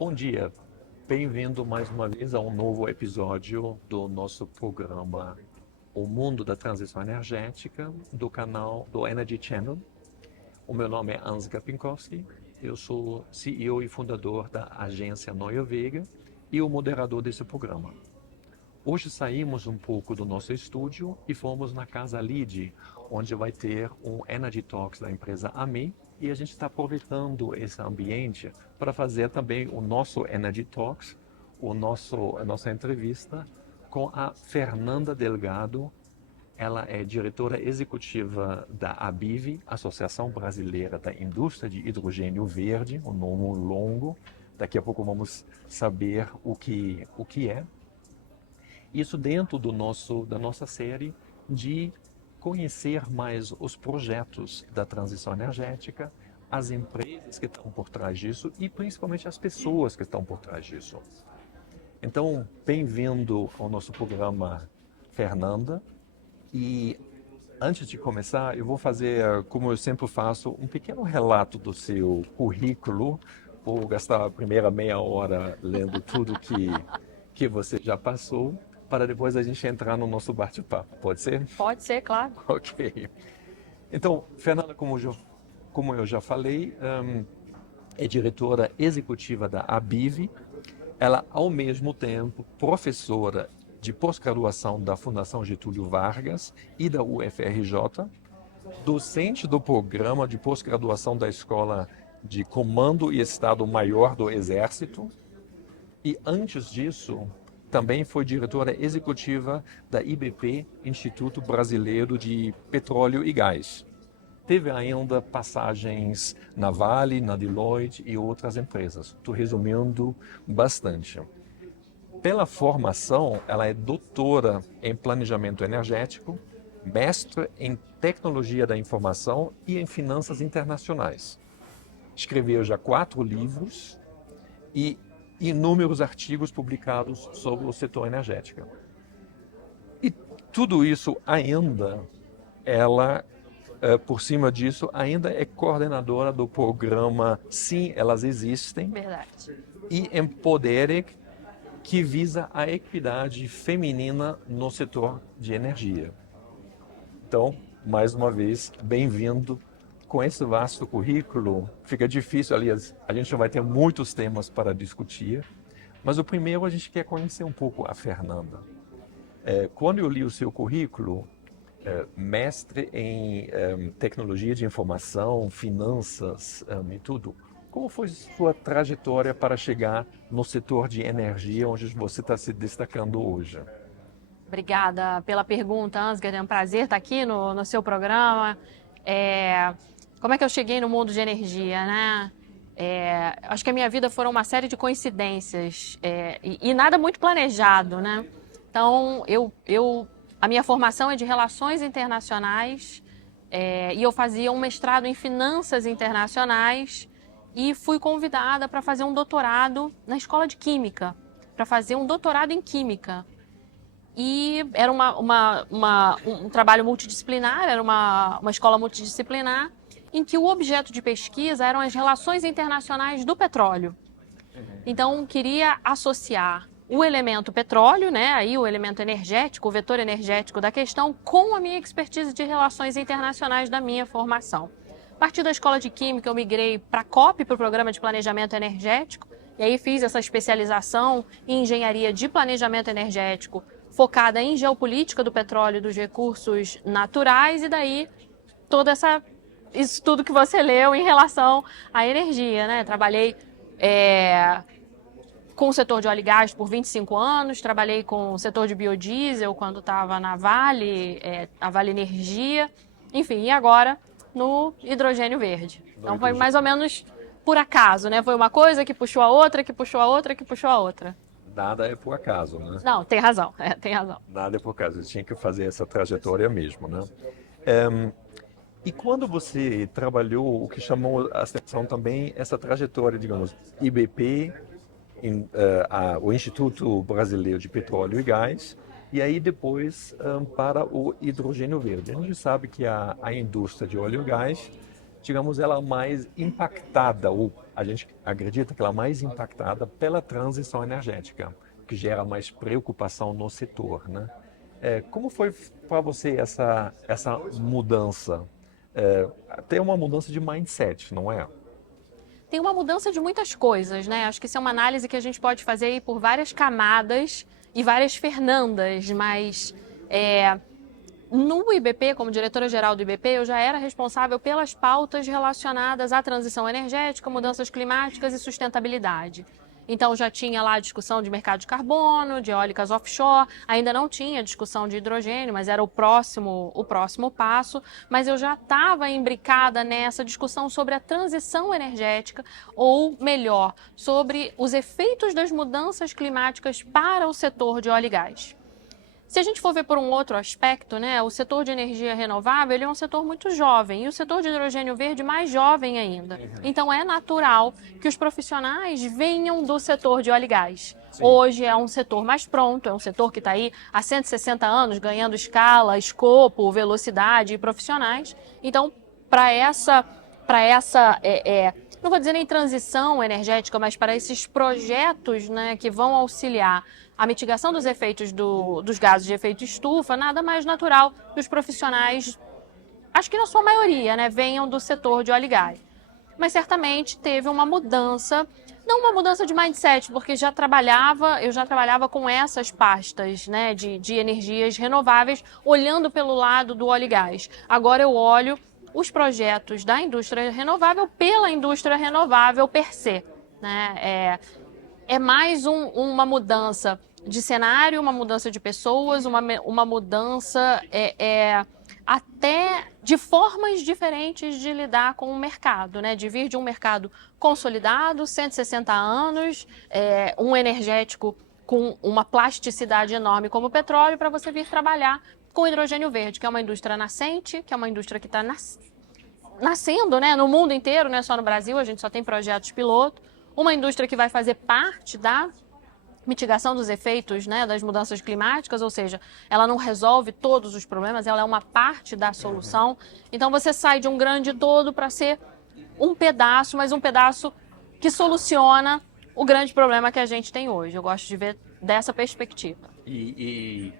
Bom dia, bem-vindo mais uma vez a um novo episódio do nosso programa O Mundo da Transição Energética, do canal do Energy Channel. O meu nome é Ansgar Pinkowski, eu sou CEO e fundador da agência Neue Wege e o moderador desse programa. Hoje saímos um pouco do nosso estúdio e fomos na Casa Lide, onde vai ter um Energy Talks da empresa AME, e a gente está aproveitando esse ambiente para fazer também o nosso Energy Talks, a nossa entrevista com a Fernanda Delgado. Ela é diretora executiva da ABIV, Associação Brasileira da Indústria de Hidrogênio Verde, um nome longo. Daqui a pouco vamos saber o que é. Isso dentro da nossa série de conhecer mais os projetos da transição energética, as empresas que estão por trás disso e principalmente as pessoas que estão por trás disso. Então, bem-vindo ao nosso programa, Fernanda. E antes de começar, eu vou fazer, como eu sempre faço, um pequeno relato do seu currículo. Vou gastar a primeira meia hora lendo tudo que você já passou, para depois a gente entrar no nosso bate-papo. Pode ser? Pode ser, claro. Ok. Então, Fernanda, como eu já falei, é diretora executiva da ABIV. Ela, ao mesmo tempo, professora de pós-graduação da Fundação Getúlio Vargas e da UFRJ, docente do programa de pós-graduação da Escola de Comando e Estado-Maior do Exército, e antes disso também foi diretora executiva da IBP, Instituto Brasileiro de Petróleo e Gás. Teve ainda passagens na Vale, na Deloitte e outras empresas. Estou resumindo bastante. Pela formação, ela é doutora em planejamento energético, mestre em tecnologia da informação e em finanças internacionais. Escreveu já 4 livros e inúmeros artigos publicados sobre o setor energético. E tudo isso ainda, ela, por cima disso, ainda é coordenadora do programa Sim, Elas Existem. Verdade. E Empodere, que visa a equidade feminina no setor de energia. Então, mais uma vez, bem-vindo. Com esse vasto currículo, fica difícil, aliás, a gente vai ter muitos temas para discutir, mas o primeiro a gente quer conhecer um pouco a Fernanda. Quando eu li o seu currículo, mestre em tecnologia de informação, finanças e tudo, como foi sua trajetória para chegar no setor de energia, onde você está se destacando hoje? Obrigada pela pergunta, Ansgar. É um prazer estar aqui no seu programa. Como é que eu cheguei no mundo de energia, né? Acho que a minha vida foram uma série de coincidências e nada muito planejado, né? Então, a minha formação é de relações internacionais e eu fazia um mestrado em finanças internacionais e fui convidada para fazer um doutorado na Escola de Química, para fazer um doutorado em Química. E era um trabalho multidisciplinar, era uma escola multidisciplinar, em que o objeto de pesquisa eram as relações internacionais do petróleo. Então, queria associar o elemento petróleo, né, aí o elemento energético, o vetor energético da questão, com a minha expertise de relações internacionais da minha formação. A partir da Escola de Química, eu migrei para a COP, para o Programa de Planejamento Energético, e aí fiz essa especialização em engenharia de planejamento energético, focada em geopolítica do petróleo e dos recursos naturais, e daí isso tudo que você leu em relação à energia, né? Trabalhei com o setor de óleo e gás por 25 anos, trabalhei com o setor de biodiesel quando estava na Vale, a Vale Energia, enfim, e agora no hidrogênio verde. Então foi mais ou menos por acaso, né? Foi uma coisa que puxou a outra, que puxou a outra, que puxou a outra. Nada é por acaso, né? Não, tem razão, tem razão. Nada é por acaso, tinha que fazer essa trajetória mesmo, né? E quando você trabalhou, o que chamou a atenção também, essa trajetória, digamos, IBP, o Instituto Brasileiro de Petróleo e Gás, e aí depois para o hidrogênio verde. A gente sabe que a indústria de óleo e gás, digamos, ela é mais impactada, ou a gente acredita que ela é mais impactada pela transição energética, que gera mais preocupação no setor, né? Como foi para você essa mudança? Tem uma mudança de mindset, não é? Tem uma mudança de muitas coisas, né? Acho que isso é uma análise que a gente pode fazer aí por várias camadas e várias Fernandas, mas no IBP, como diretora-geral do IBP, eu já era responsável pelas pautas relacionadas à transição energética, mudanças climáticas e sustentabilidade. Então já tinha lá a discussão de mercado de carbono, de eólicas offshore, ainda não tinha discussão de hidrogênio, mas era o próximo passo. Mas eu já estava imbricada nessa discussão sobre a transição energética, ou melhor, sobre os efeitos das mudanças climáticas para o setor de óleo e gás. Se a gente for ver por um outro aspecto, né, o setor de energia renovável ele é um setor muito jovem e o setor de hidrogênio verde mais jovem ainda. Então é natural que os profissionais venham do setor de óleo e gás. Sim. Hoje é um setor mais pronto, é um setor que está aí há 160 anos ganhando escala, escopo, velocidade e profissionais. Então, para essa não vou dizer nem transição energética, mas para esses projetos, né, que vão auxiliar a mitigação dos efeitos dos gases de efeito estufa, nada mais natural que os profissionais, acho que na sua maioria, né, venham do setor de óleo e gás. Mas certamente teve uma mudança, não uma mudança de mindset, porque eu já trabalhava com essas pastas, né, de energias renováveis, olhando pelo lado do óleo e gás. Agora eu olho os projetos da indústria renovável pela indústria renovável per se, né? É mais uma mudança de cenário, uma mudança de pessoas, uma mudança até de formas diferentes de lidar com o mercado, né? De vir de um mercado consolidado, 160 anos, um energético com uma plasticidade enorme como o petróleo, para você vir trabalhar com hidrogênio verde, que é uma indústria nascente, que é uma indústria que está nascendo, né, no mundo inteiro, não é só no Brasil, a gente só tem projetos piloto. Uma indústria que vai fazer parte da mitigação dos efeitos, né, das mudanças climáticas, ou seja, ela não resolve todos os problemas, ela é uma parte da solução. Então você sai de um grande todo para ser um pedaço, mas um pedaço que soluciona o grande problema que a gente tem hoje. Eu gosto de ver dessa perspectiva. E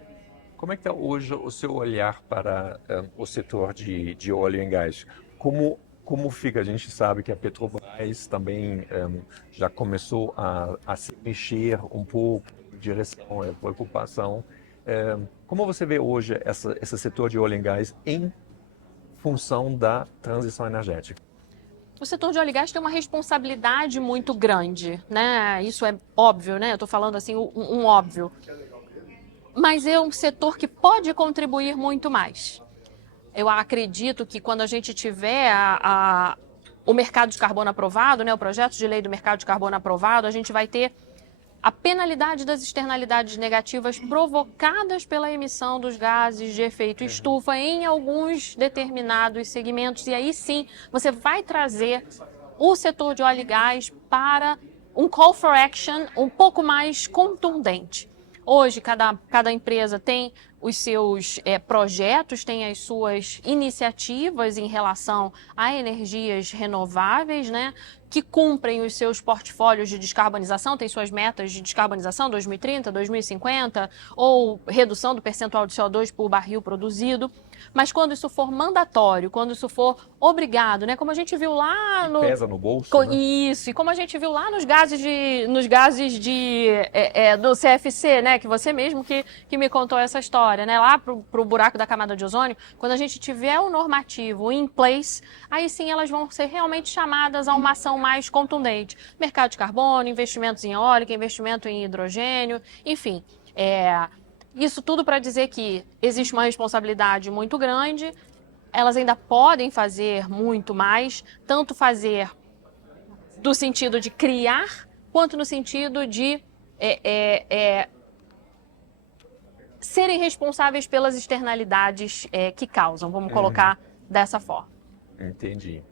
como é que está hoje o seu olhar para o setor de óleo e gás? Como fica? A gente sabe que a Petrobras também já começou a se mexer um pouco em direção à preocupação. Como você vê hoje esse setor de óleo e gás em função da transição energética? O setor de óleo e gás tem uma responsabilidade muito grande, né? Isso é óbvio, né? Eu estou falando assim, um óbvio. Mas é um setor que pode contribuir muito mais. Eu acredito que quando a gente tiver o mercado de carbono aprovado, né, o projeto de lei do mercado de carbono aprovado, a gente vai ter a penalidade das externalidades negativas provocadas pela emissão dos gases de efeito estufa em alguns determinados segmentos. E aí sim, você vai trazer o setor de óleo e gás para um call for action um pouco mais contundente. Hoje, cada empresa tem os seus projetos, tem as suas iniciativas em relação a energias renováveis, né, que cumprem os seus portfólios de descarbonização, tem suas metas de descarbonização 2030, 2050, ou redução do percentual de CO2 por barril produzido. Mas quando isso for mandatório, quando isso for obrigado, né, como a gente viu lá no... Pesa no bolso, né? Isso, e como a gente viu lá nos gases do CFC, né, que você mesmo que me contou essa história, né, lá pro buraco da camada de ozônio, quando a gente tiver o normativo in place, aí sim elas vão ser realmente chamadas a uma ação mais contundente. Mercado de carbono, investimentos em eólica, investimento em hidrogênio, enfim, isso tudo para dizer que existe uma responsabilidade muito grande, elas ainda podem fazer muito mais, tanto fazer do sentido de criar, quanto no sentido de serem responsáveis pelas externalidades que causam, vamos colocar dessa forma. Entendi.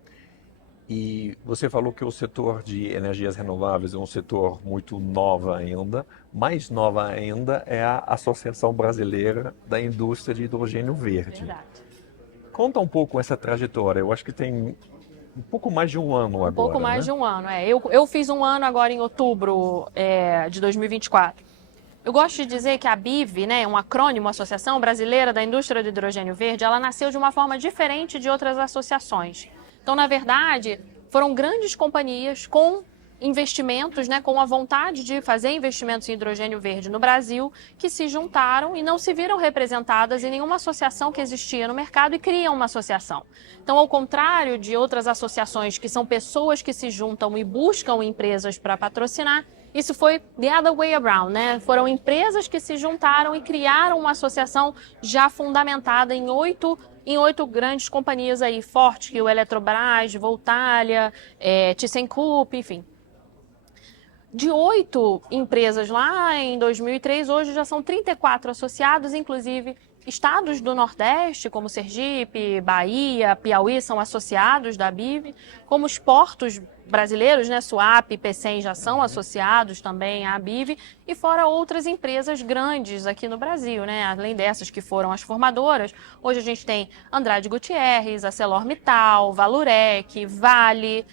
E você falou que o setor de energias renováveis é um setor muito novo ainda. Mais nova ainda é a Associação Brasileira da Indústria de Hidrogênio Verde. Verdade. Conta um pouco essa trajetória. Eu acho que tem um pouco mais de um ano agora, Um pouco mais né? de um ano, Eu fiz um ano agora em outubro de 2024. Eu gosto de dizer que a BIV, né, um acrônimo, Associação Brasileira da Indústria do Hidrogênio Verde, ela nasceu de uma forma diferente de outras associações. Então, na verdade, foram grandes companhias com investimentos, né, com a vontade de fazer investimentos em hidrogênio verde no Brasil, que se juntaram e não se viram representadas em nenhuma associação que existia no mercado e criam uma associação. Então, ao contrário de outras associações que são pessoas que se juntam e buscam empresas para patrocinar, isso foi the other way around, né? Foram empresas que se juntaram e criaram uma associação já fundamentada em oito grandes companhias aí, Fortescue, Eletrobras, Voltalia, ThyssenKrupp, enfim. De 8 empresas lá em 2003, hoje já são 34 associados, inclusive estados do Nordeste, como Sergipe, Bahia, Piauí, são associados da BIV, como os portos brasileiros, né, Suape e Pecém já são associados também à BIV, e fora outras empresas grandes aqui no Brasil, né, além dessas que foram as formadoras. Hoje a gente tem Andrade Gutierrez, ArcelorMittal, Valurec, Vale,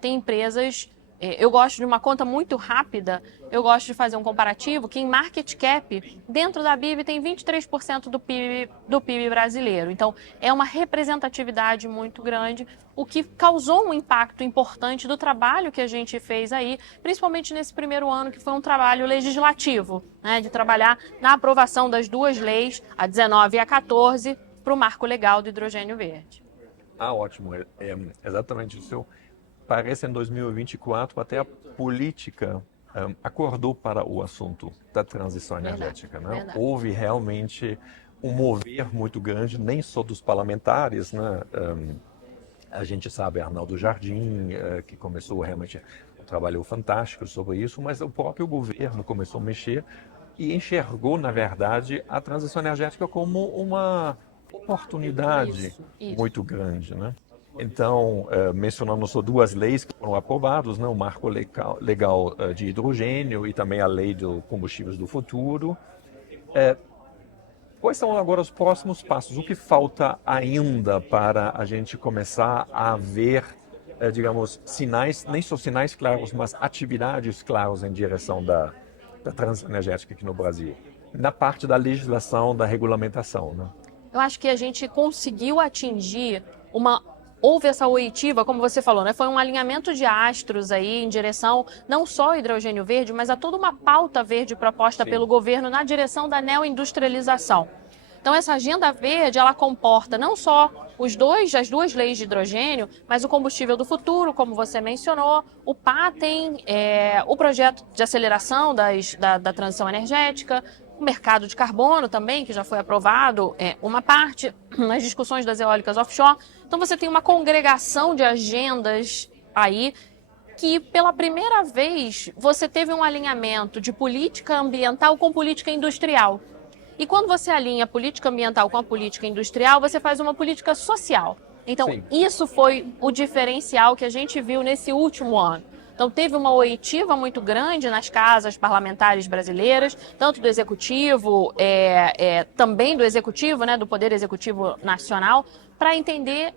tem empresas. Eu gosto de uma conta muito rápida, eu gosto de fazer um comparativo que em market cap, dentro da BIV tem 23% do PIB brasileiro. Então, é uma representatividade muito grande, o que causou um impacto importante do trabalho que a gente fez aí, principalmente nesse primeiro ano, que foi um trabalho legislativo, né, de trabalhar na aprovação das duas leis, a 19 e a 14, para o marco legal do hidrogênio verde. Ótimo. Exatamente isso. Parece em 2024 até a política acordou para o assunto da transição energética, né? Verdade. Houve realmente um mover muito grande, nem só dos parlamentares, né? A gente sabe Arnaldo Jardim, que começou realmente um trabalho fantástico sobre isso, mas o próprio governo começou a mexer e enxergou, na verdade, a transição energética como uma oportunidade Isso. muito grande, né? Então, mencionando só duas leis que foram aprovadas, né? O Marco Legal de Hidrogênio e também a Lei de Combustíveis do Futuro. Quais são agora os próximos passos? O que falta ainda para a gente começar a ver, digamos, sinais, nem só sinais claros, mas atividades claras em direção da transição energética aqui no Brasil? Na parte da legislação, da regulamentação, né? Eu acho que a gente conseguiu atingir houve essa oitiva, como você falou, né? Foi um alinhamento de astros aí em direção não só ao hidrogênio verde, mas a toda uma pauta verde proposta pelo governo na direção da neoindustrialização. Então, essa agenda verde, ela comporta não só as duas leis de hidrogênio, mas o combustível do futuro, como você mencionou, o PATEN, o projeto de aceleração da transição energética, o mercado de carbono também, que já foi aprovado, uma parte nas discussões das eólicas offshore. Então você tem uma congregação de agendas aí que, pela primeira vez, você teve um alinhamento de política ambiental com política industrial. E quando você alinha a política ambiental com a política industrial, você faz uma política social. Então, Isso foi o diferencial que a gente viu nesse último ano. Então, teve uma oitiva muito grande nas casas parlamentares brasileiras, tanto do Executivo, também do Executivo, né, do Poder Executivo Nacional, para entender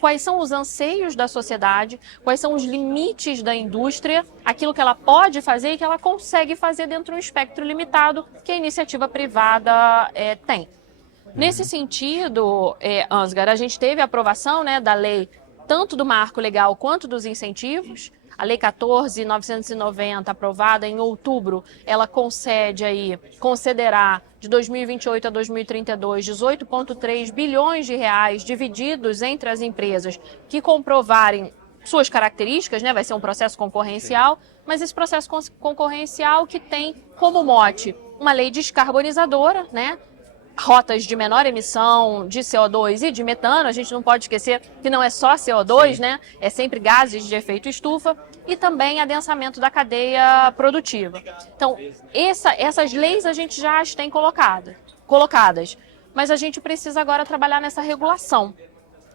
quais são os anseios da sociedade, quais são os limites da indústria, aquilo que ela pode fazer e que ela consegue fazer dentro de um espectro limitado que a iniciativa privada tem. Nesse sentido, Ansgar, a gente teve a aprovação, né, da lei, tanto do marco legal quanto dos incentivos. A Lei 14.990, aprovada em outubro, ela concederá de 2028 a 2032 18,3 bilhões de reais divididos entre as empresas que comprovarem suas características, né? Vai ser um processo concorrencial, mas esse processo concorrencial que tem como mote uma lei descarbonizadora, né? Rotas de menor emissão de CO2 e de metano, a gente não pode esquecer que não é só CO2, né? É sempre gases de efeito estufa e também adensamento da cadeia produtiva. Então, essas leis a gente já as tem colocadas, mas a gente precisa agora trabalhar nessa regulação.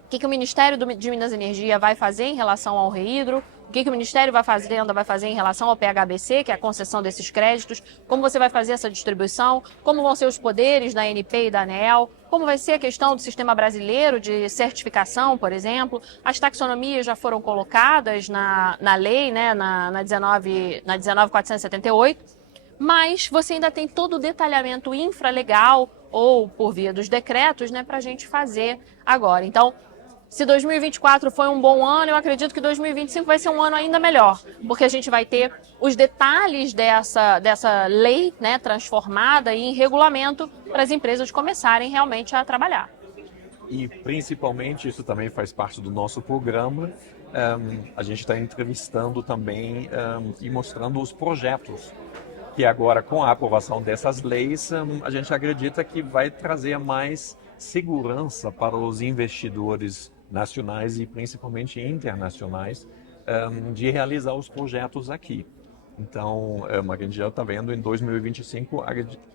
O que o Ministério de Minas e Energia vai fazer em relação ao REHIDRO, o que o Ministério vai fazer em relação ao PHBC, que é a concessão desses créditos, como você vai fazer essa distribuição, como vão ser os poderes da ANP e da ANEEL, como vai ser a questão do sistema brasileiro de certificação, por exemplo. As taxonomias já foram colocadas na lei, né, na 19.478, mas você ainda tem todo o detalhamento infralegal ou por via dos decretos, né, para a gente fazer agora. Então, se 2024 foi um bom ano, eu acredito que 2025 vai ser um ano ainda melhor, porque a gente vai ter os detalhes dessa lei, né, transformada em regulamento para as empresas começarem realmente a trabalhar. E principalmente, isso também faz parte do nosso programa, a gente está entrevistando também e mostrando os projetos, que agora com a aprovação dessas leis, a gente acredita que vai trazer mais segurança para os investidores nacionais e principalmente internacionais de realizar os projetos aqui. Então, a gente já está vendo em 2025,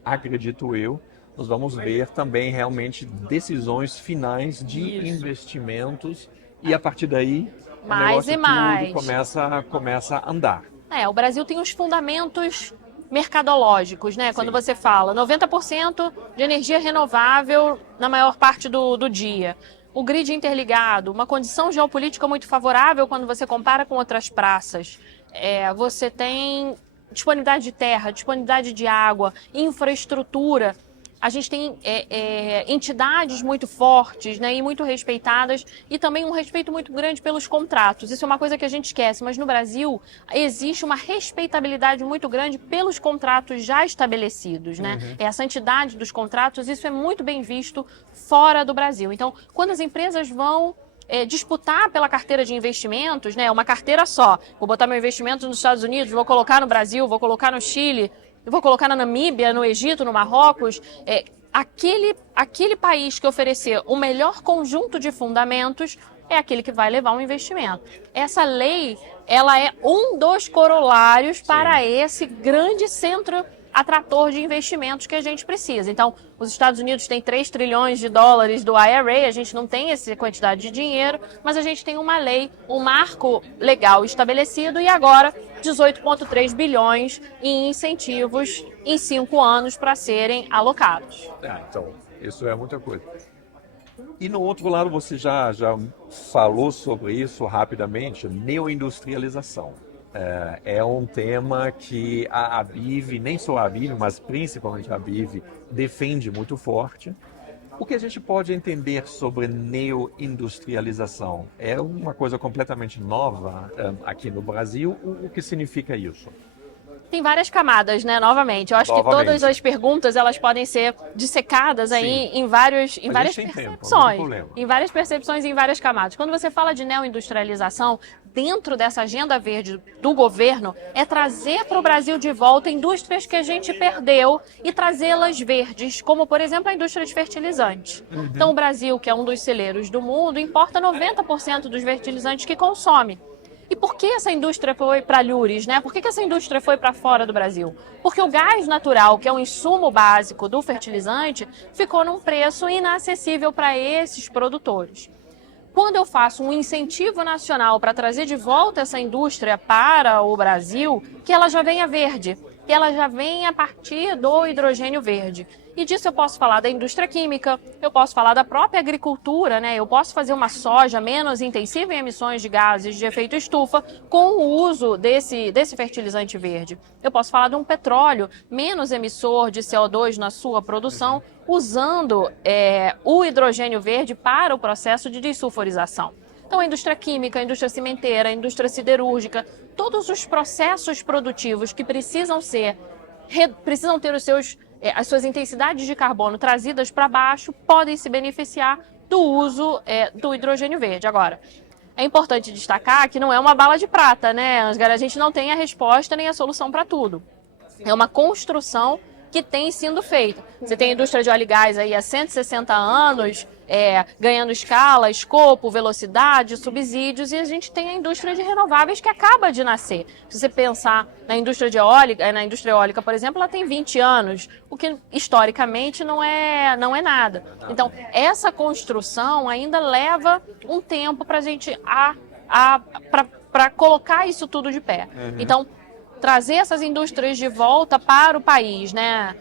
acredito eu, nós vamos ver também realmente decisões finais de investimentos e a partir daí mais e mais começa a andar. O Brasil tem os fundamentos mercadológicos, né? Quando você fala 90% de energia renovável na maior parte do dia. O grid interligado, uma condição geopolítica muito favorável quando você compara com outras praças. Você tem disponibilidade de terra, disponibilidade de água, infraestrutura. A gente tem entidades muito fortes, né, e muito respeitadas e também um respeito muito grande pelos contratos. Isso é uma coisa que a gente esquece, mas no Brasil existe uma respeitabilidade muito grande pelos contratos já estabelecidos, né? A santidade dos contratos, isso é muito bem visto fora do Brasil. Então, quando as empresas vão disputar pela carteira de investimentos, né, uma carteira só, vou botar meu investimento nos Estados Unidos, vou colocar no Brasil, vou colocar no Chile, eu vou colocar na Namíbia, no Egito, no Marrocos, aquele país que oferecer o melhor conjunto de fundamentos é aquele que vai levar um investimento. Essa lei, ela é um dos corolários para esse grande centro atrator de investimentos que a gente precisa. Então, os Estados Unidos têm 3 trilhões de dólares do IRA, a gente não tem essa quantidade de dinheiro, mas a gente tem uma lei, um marco legal estabelecido e agora 18,3 bilhões em incentivos em 5 anos para serem alocados. Então, isso é muita coisa. E no outro lado, você já falou sobre isso rapidamente, neoindustrialização. É um tema que a ABIV, nem só a ABIV, mas principalmente a ABIV, defende muito forte. O que a gente pode entender sobre neoindustrialização? É uma coisa completamente nova aqui no Brasil. O que significa isso? Tem várias camadas, né? Novamente, eu acho que todas as perguntas elas podem ser dissecadas aí em várias percepções, em várias percepções e em várias camadas. Quando você fala de neoindustrialização, dentro dessa agenda verde do governo, é trazer para o Brasil de volta indústrias que a gente perdeu e trazê-las verdes, como, por exemplo, a indústria de fertilizantes. Então, o Brasil, que é um dos celeiros do mundo, importa 90% dos fertilizantes que consome. E por que essa indústria foi para Lures, né? Por que essa indústria foi para fora do Brasil? Porque o gás natural, que é um insumo básico do fertilizante, ficou num preço inacessível para esses produtores. Quando eu faço um incentivo nacional para trazer de volta essa indústria para o Brasil, que ela já venha verde, que ela já venha a partir do hidrogênio verde. E disso eu posso falar da indústria química, eu posso falar da própria agricultura, né? Eu posso fazer uma soja menos intensiva em emissões de gases de efeito estufa com o uso desse fertilizante verde. Eu posso falar de um petróleo menos emissor de CO2 na sua produção, usando o hidrogênio verde para o processo de dessulfurização. Então, a indústria química, a indústria cimenteira, a indústria siderúrgica, todos os processos produtivos que precisam ter as suas intensidades de carbono trazidas para baixo, podem se beneficiar do uso do hidrogênio verde. Agora, é importante destacar que não é uma bala de prata, né, Ansgar? A gente não tem a resposta nem a solução para tudo. É uma construção que tem sido feita. Você tem a indústria de óleo e gás aí há 160 anos, ganhando escala, escopo, velocidade, subsídios, e a gente tem a indústria de renováveis que acaba de nascer. Se você pensar na indústria eólica, por exemplo, ela tem 20 anos, o que historicamente não é nada. Então, essa construção ainda leva um tempo para a gente para colocar isso tudo de pé. Então, trazer essas indústrias de volta para o país, né?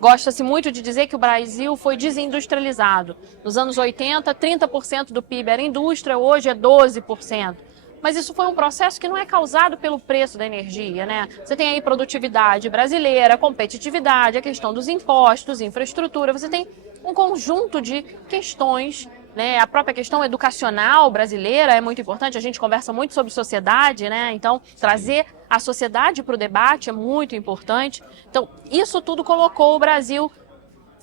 Gosta-se muito de dizer que o Brasil foi desindustrializado. Nos anos 80, 30% do PIB era indústria, hoje é 12%. Mas isso foi um processo que não é causado pelo preço da energia, né? Você tem aí produtividade brasileira, competitividade, a questão dos impostos, infraestrutura, você tem um conjunto de questões, né? A própria questão educacional brasileira é muito importante, a gente conversa muito sobre sociedade, né? Então, trazer a sociedade para o debate é muito importante. Então, isso tudo colocou o Brasil,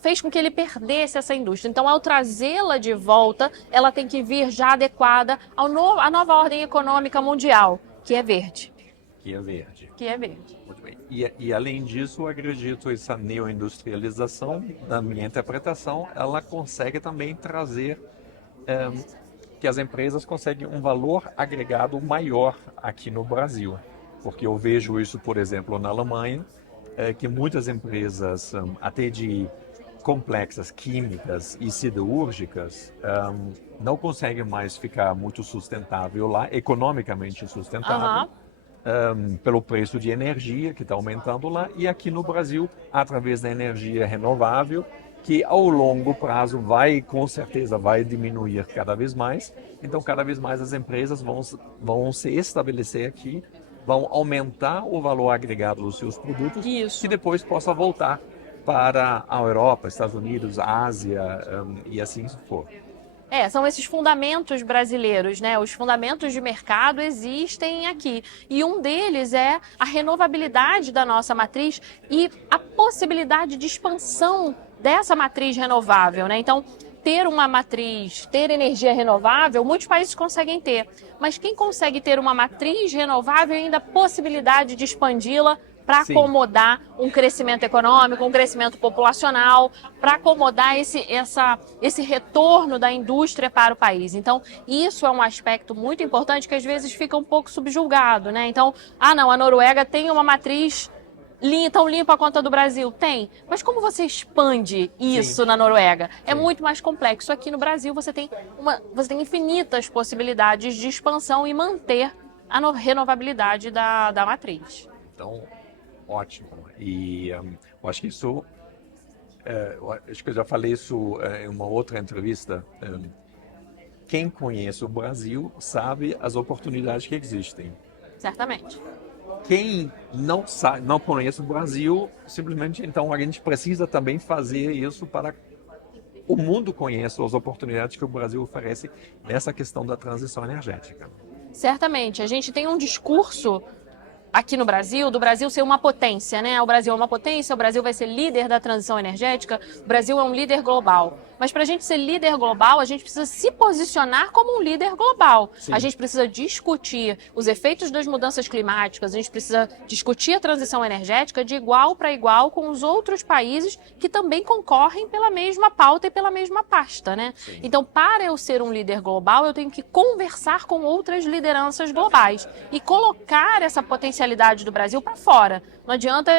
fez com que ele perdesse essa indústria. Então, ao trazê-la de volta, ela tem que vir já adequada à nova ordem econômica mundial, que é verde. Que é verde. Que é verde. Muito bem. E além disso, eu acredito essa neoindustrialização, na minha interpretação, ela consegue também trazer que as empresas conseguem um valor agregado maior aqui no Brasil. Porque eu vejo isso, por exemplo, na Alemanha, que muitas empresas, até de complexas, químicas e siderúrgicas, não conseguem mais ficar muito sustentável lá, economicamente sustentável, pelo preço de energia que está aumentando lá, e aqui no Brasil, através da energia renovável, que ao longo prazo com certeza vai diminuir cada vez mais. Então, cada vez mais as empresas vão se estabelecer aqui, vão aumentar o valor agregado dos seus produtos, que depois possa voltar para a Europa, Estados Unidos, Ásia e assim for. São esses fundamentos brasileiros, né? Os fundamentos de mercado existem aqui. E um deles é a renovabilidade da nossa matriz e a possibilidade de expansão dessa matriz renovável, né? Então, ter uma matriz, ter energia renovável, muitos países conseguem ter. Mas quem consegue ter uma matriz renovável ainda a possibilidade de expandi-la para acomodar um crescimento econômico, um crescimento populacional, para acomodar esse retorno da indústria para o país. Então, isso é um aspecto muito importante que às vezes fica um pouco subjulgado, né? Então, não, a Noruega tem uma matriz tão limpa quanto a do Brasil? Tem. Mas como você expande isso na Noruega? É muito mais complexo. Aqui no Brasil você tem infinitas possibilidades de expansão e manter a renovabilidade da matriz. Então, ótimo. E eu acho que isso, acho que eu já falei isso em uma outra entrevista. Quem conhece o Brasil sabe as oportunidades que existem. Certamente. Quem não conhece o Brasil, simplesmente, então, a gente precisa também fazer isso para o mundo conheça as oportunidades que o Brasil oferece nessa questão da transição energética. Certamente. A gente tem um discurso aqui no Brasil, do Brasil ser uma potência, né? O Brasil é uma potência, o Brasil vai ser líder da transição energética, o Brasil é um líder global. Mas para a gente ser líder global, a gente precisa se posicionar como um líder global. Sim. A gente precisa discutir os efeitos das mudanças climáticas, a gente precisa discutir a transição energética de igual para igual com os outros países que também concorrem pela mesma pauta e pela mesma pasta, né? Sim. Então, para eu ser um líder global, eu tenho que conversar com outras lideranças globais e colocar essa potencialidade do Brasil para fora. Não adianta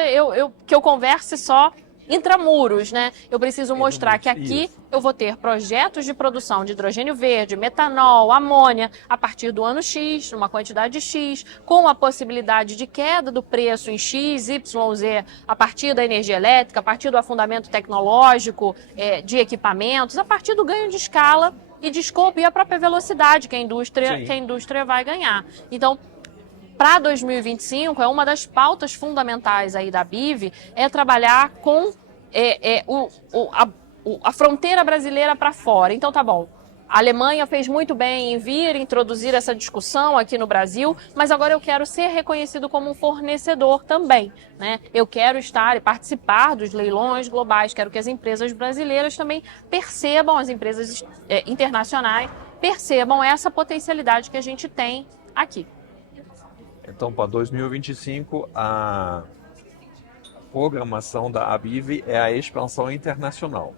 que eu converse só intramuros, né? Eu preciso mostrar que aqui eu vou ter projetos de produção de hidrogênio verde, metanol, amônia, a partir do ano X, numa quantidade X, com a possibilidade de queda do preço em X, Y, Z, a partir da energia elétrica, a partir do afundamento tecnológico, de equipamentos, a partir do ganho de escala e de escopo e a própria velocidade que a indústria vai ganhar. Então, para 2025, uma das pautas fundamentais aí da BIV é trabalhar com a fronteira brasileira para fora. Então, tá bom, a Alemanha fez muito bem em vir introduzir essa discussão aqui no Brasil, mas agora eu quero ser reconhecido como um fornecedor também, né? Eu quero estar e participar dos leilões globais, quero que as empresas brasileiras também percebam, as empresas internacionais percebam essa potencialidade que a gente tem aqui. Então, para 2025, a programação da ABIV é a expansão internacional.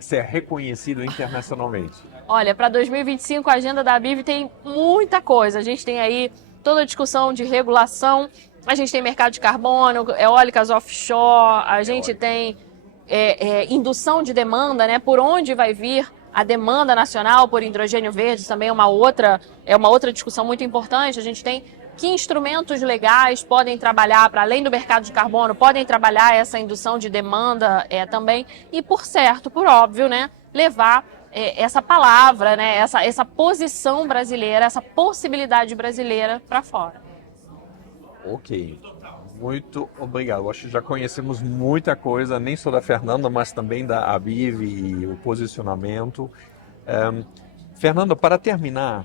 Ser reconhecido internacionalmente. Olha, para 2025 a agenda da ABIV tem muita coisa. A gente tem aí toda a discussão de regulação, a gente tem mercado de carbono, eólicas offshore, a gente tem indução de demanda, né? Por onde vai vir A demanda nacional por hidrogênio verde também é uma outra discussão muito importante. A gente tem que instrumentos legais podem trabalhar para além do mercado de carbono, podem trabalhar essa indução de demanda também. E por óbvio, né, levar essa palavra, né, essa posição brasileira, essa possibilidade brasileira para fora. Ok, muito obrigado. Acho que já conhecemos muita coisa, nem só da Fernanda, mas também da Aviv e o posicionamento. Fernanda, para terminar,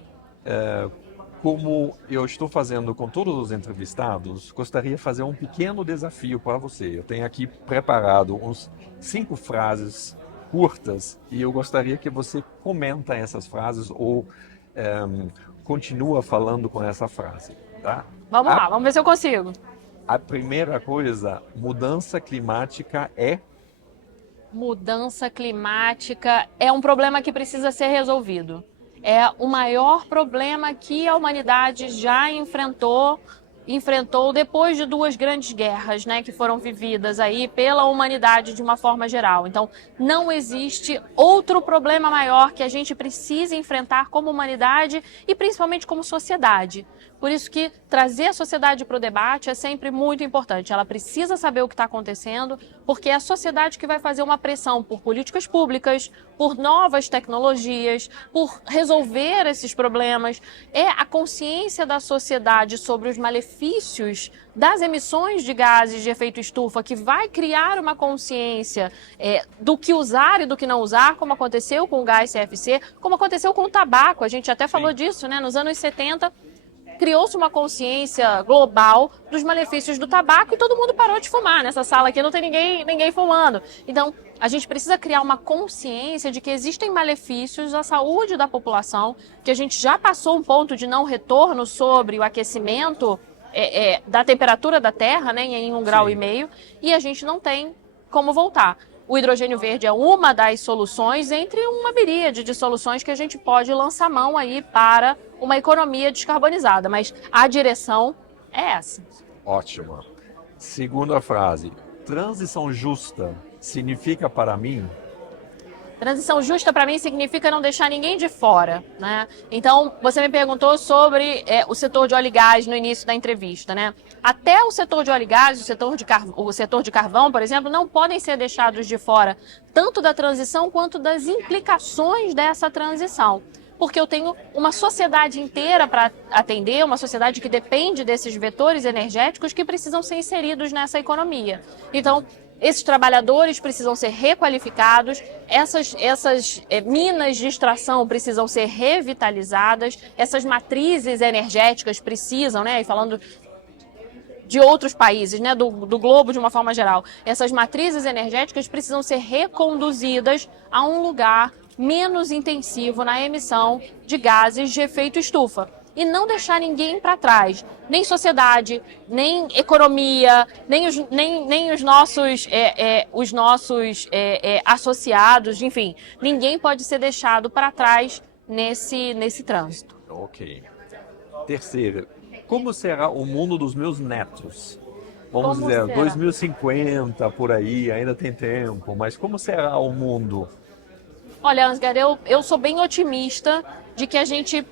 como eu estou fazendo com todos os entrevistados, gostaria de fazer um pequeno desafio para você. Eu tenho aqui preparado uns 5 frases curtas e eu gostaria que você comenta essas frases ou continua falando com essa frase, tá? Vamos lá, vamos ver se eu consigo. A primeira coisa, mudança climática é... Mudança climática é um problema que precisa ser resolvido. É o maior problema que a humanidade já enfrentou depois de 2 grandes guerras, né, que foram vividas aí pela humanidade de uma forma geral. Então, não existe outro problema maior que a gente precisa enfrentar como humanidade e principalmente como sociedade. Por isso que trazer a sociedade para o debate é sempre muito importante. Ela precisa saber o que está acontecendo, porque é a sociedade que vai fazer uma pressão por políticas públicas, por novas tecnologias, por resolver esses problemas. É a consciência da sociedade sobre os malefícios das emissões de gases de efeito estufa que vai criar uma consciência do que usar e do que não usar, como aconteceu com o gás CFC, como aconteceu com o tabaco. A gente até falou disso, né? Nos anos 70, criou-se uma consciência global dos malefícios do tabaco e todo mundo parou de fumar. Nessa sala aqui não tem ninguém fumando. Então, a gente precisa criar uma consciência de que existem malefícios à saúde da população, que a gente já passou um ponto de não retorno sobre o aquecimento da temperatura da Terra, né, em 1,5 grau, e a gente não tem como voltar. O hidrogênio verde é uma das soluções entre uma miríade de soluções que a gente pode lançar mão aí para uma economia descarbonizada, mas a direção é essa. Ótima. Segunda frase, transição justa significa para mim... Transição justa para mim significa não deixar ninguém de fora, né? Então, você me perguntou sobre o setor de óleo e gás no início da entrevista, né? Até o setor de óleo e gás, o setor de carvão, por exemplo, não podem ser deixados de fora, tanto da transição quanto das implicações dessa transição. Porque eu tenho uma sociedade inteira para atender, uma sociedade que depende desses vetores energéticos que precisam ser inseridos nessa economia. Então, esses trabalhadores precisam ser requalificados, essas minas de extração precisam ser revitalizadas, essas matrizes energéticas precisam, né, e falando de outros países, né, do globo de uma forma geral, essas matrizes energéticas precisam ser reconduzidas a um lugar menos intensivo na emissão de gases de efeito estufa. E não deixar ninguém para trás, nem sociedade, nem economia, nem os nossos associados, enfim, ninguém pode ser deixado para trás nesse trânsito. Ok. Terceira, como será o mundo dos meus netos? Vamos dizer, 2050, por aí, ainda tem tempo, mas como será o mundo? Olha, Ansgar, eu sou bem otimista de que a gente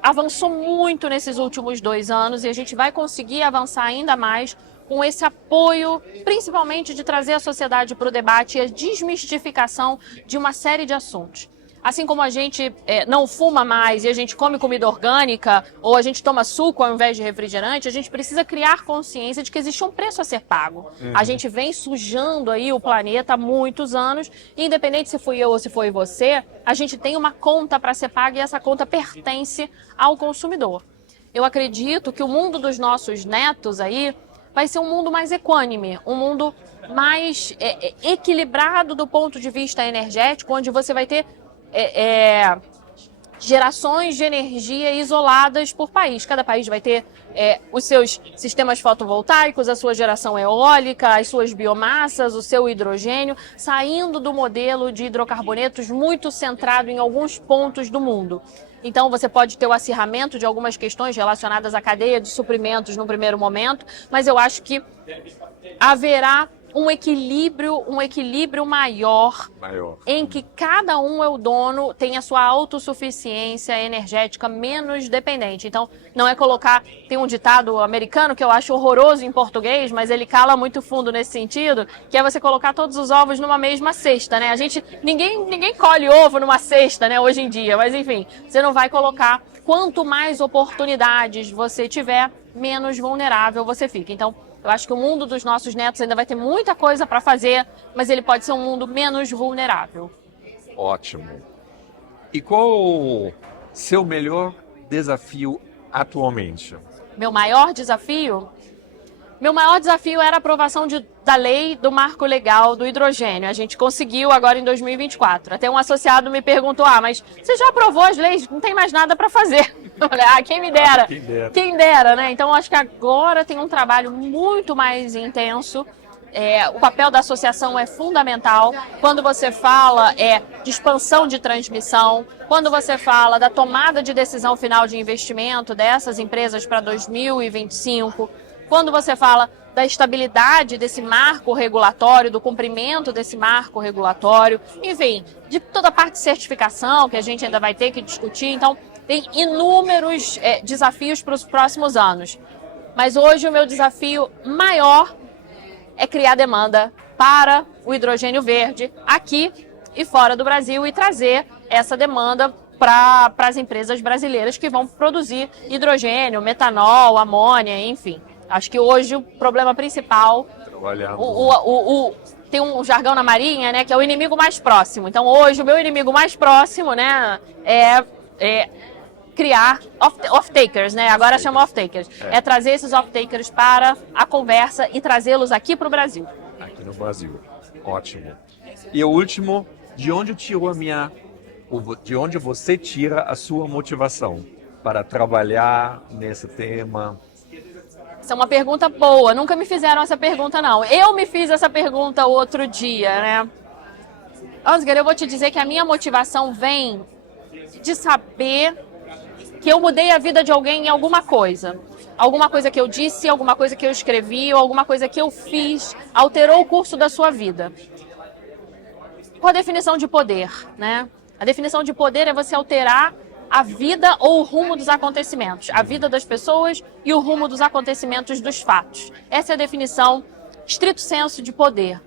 avançou muito nesses últimos 2 anos e a gente vai conseguir avançar ainda mais com esse apoio, principalmente de trazer a sociedade para o debate e a desmistificação de uma série de assuntos. Assim como a gente não fuma mais e a gente come comida orgânica ou a gente toma suco ao invés de refrigerante, a gente precisa criar consciência de que existe um preço a ser pago. A gente vem sujando aí o planeta há muitos anos e independente se fui eu ou se foi você, a gente tem uma conta para ser paga e essa conta pertence ao consumidor. Eu acredito que o mundo dos nossos netos aí vai ser um mundo mais equânime, um mundo mais equilibrado do ponto de vista energético, onde você vai ter gerações de energia isoladas por país. Cada país vai ter os seus sistemas fotovoltaicos, a sua geração eólica, as suas biomassas, o seu hidrogênio, saindo do modelo de hidrocarbonetos muito centrado em alguns pontos do mundo. Então, você pode ter o acirramento de algumas questões relacionadas à cadeia de suprimentos no primeiro momento, mas eu acho que haverá um equilíbrio maior, em que cada um é o dono, tem a sua autossuficiência energética menos dependente. Então, não é colocar... Tem um ditado americano que eu acho horroroso em português, mas ele cala muito fundo nesse sentido, que é você colocar todos os ovos numa mesma cesta, né? Ninguém colhe ovo numa cesta, né, hoje em dia, mas enfim, você não vai colocar... Quanto mais oportunidades você tiver, menos vulnerável você fica. Então, eu acho que o mundo dos nossos netos ainda vai ter muita coisa para fazer, mas ele pode ser um mundo menos vulnerável. Ótimo. E qual o seu melhor desafio atualmente? Meu maior desafio? Meu maior desafio era a aprovação da lei do marco legal do hidrogênio. A gente conseguiu agora em 2024. Até um associado me perguntou, mas você já aprovou as leis? Não tem mais nada para fazer. Eu falei, quem me dera. Quem dera, né? Então, acho que agora tem um trabalho muito mais intenso. O papel da associação é fundamental. Quando você fala de expansão de transmissão, quando você fala da tomada de decisão final de investimento dessas empresas para 2025, quando você fala da estabilidade desse marco regulatório, do cumprimento desse marco regulatório, enfim, de toda a parte de certificação que a gente ainda vai ter que discutir. Então, tem inúmeros desafios para os próximos anos. Mas hoje o meu desafio maior é criar demanda para o hidrogênio verde aqui e fora do Brasil e trazer essa demanda para as empresas brasileiras que vão produzir hidrogênio, metanol, amônia, enfim. Acho que hoje o problema principal, tem um jargão na Marinha, né, que é o inimigo mais próximo. Então hoje o meu inimigo mais próximo, né, é criar off-takers, né? Agora chama off-takers. É trazer esses off-takers para a conversa e trazê-los aqui para o Brasil. Aqui no Brasil. Ótimo. E o último, de onde você tira a sua motivação para trabalhar nesse tema? Essa é uma pergunta boa. Nunca me fizeram essa pergunta, não. Eu me fiz essa pergunta outro dia, né? Oscar, eu vou te dizer que a minha motivação vem de saber que eu mudei a vida de alguém em alguma coisa. Alguma coisa que eu disse, alguma coisa que eu escrevi, ou alguma coisa que eu fiz, alterou o curso da sua vida. Qual a definição de poder, né? A definição de poder é você alterar a vida ou o rumo dos acontecimentos. A vida das pessoas e o rumo dos acontecimentos dos fatos. Essa é a definição, estrito senso, de poder.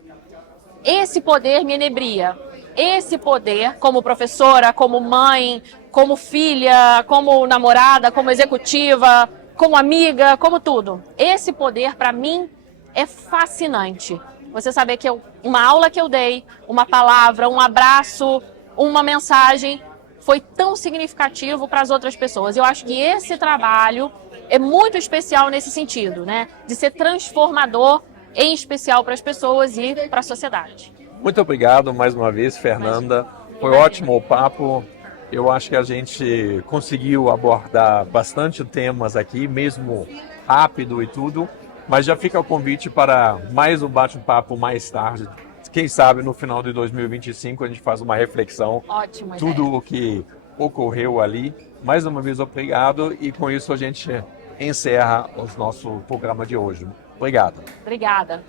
Esse poder me inebria. Esse poder, como professora, como mãe, como filha, como namorada, como executiva, como amiga, como tudo. Esse poder, para mim, é fascinante. Você saber que uma aula que eu dei, uma palavra, um abraço, uma mensagem, foi tão significativo para as outras pessoas. Eu acho que esse trabalho é muito especial nesse sentido, né? De ser transformador, em especial para as pessoas e para a sociedade. Muito obrigado mais uma vez, Fernanda. Foi ótimo o papo. Eu acho que a gente conseguiu abordar bastante temas aqui, mesmo rápido e tudo. Mas já fica o convite para mais um bate-papo mais tarde. Quem sabe no final de 2025 a gente faz uma reflexão. Ótimo. Tudo o que ocorreu ali. Mais uma vez, obrigado. E com isso a gente encerra o nosso programa de hoje. Obrigado. Obrigada.